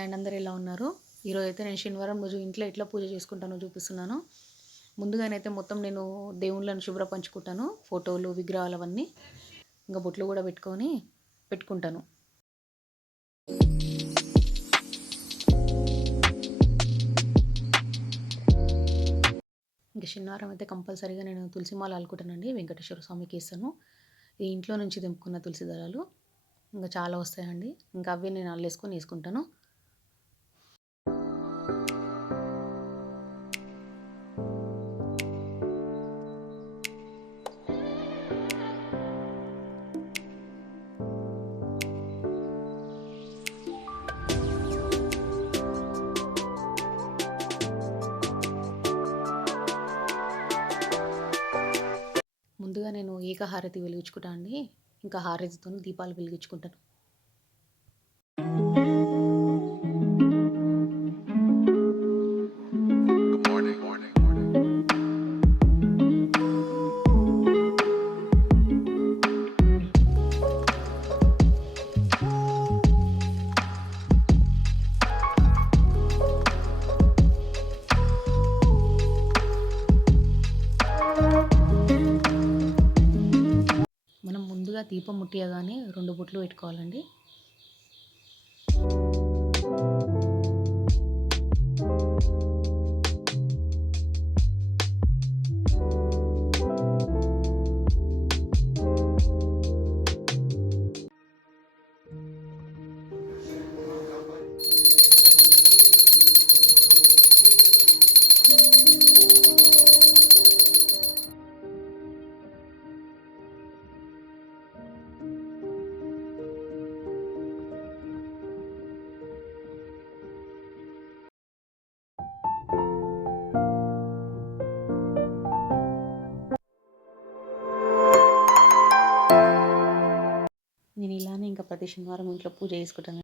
And అందరూ ఎలా ఉన్నారు? ఈరోజు అయితే నేను శనివారం రోజు ఇంట్లో ఎట్లా పూజ చేసుకుంటానో చూపిస్తున్నాను. ముందుగానైతే మొత్తం నేను దేవుళ్ళని శుభ్రపరచుకుంటాను. ఫోటోలు, విగ్రహాలు అవన్నీ. ఇంకా బొట్లు కూడా పెట్టుకుంటాను. ఇంకా శనివారం అయితే కంపల్సరీగా నేను తులసి మాల అల్లుకుంటానండి. వెంకటేశ్వర స్వామికి ఇస్తాను. ఈ ఇంట్లో నుంచి తెంపుకున్న తులసి దళాలు ఇంకా చాలా వస్తాయండి. ఇంకా అవి నేను అల్లేసుకొని వేసుకుంటాను. ముందుగా నేను ఏకహారతి వెలిగించుకుంటాను అండి. ఇంకా హారతితో దీపాలు వెలిగించుకుంటాను. మనం ముందుగా దీపం ముట్టియగానే 2 బొట్లు పెట్టుకోవాలండి. నేను ఇలానే ఇంకా ప్రతి శనివారం ఇంట్లో పూజ చేసుకుంటాను.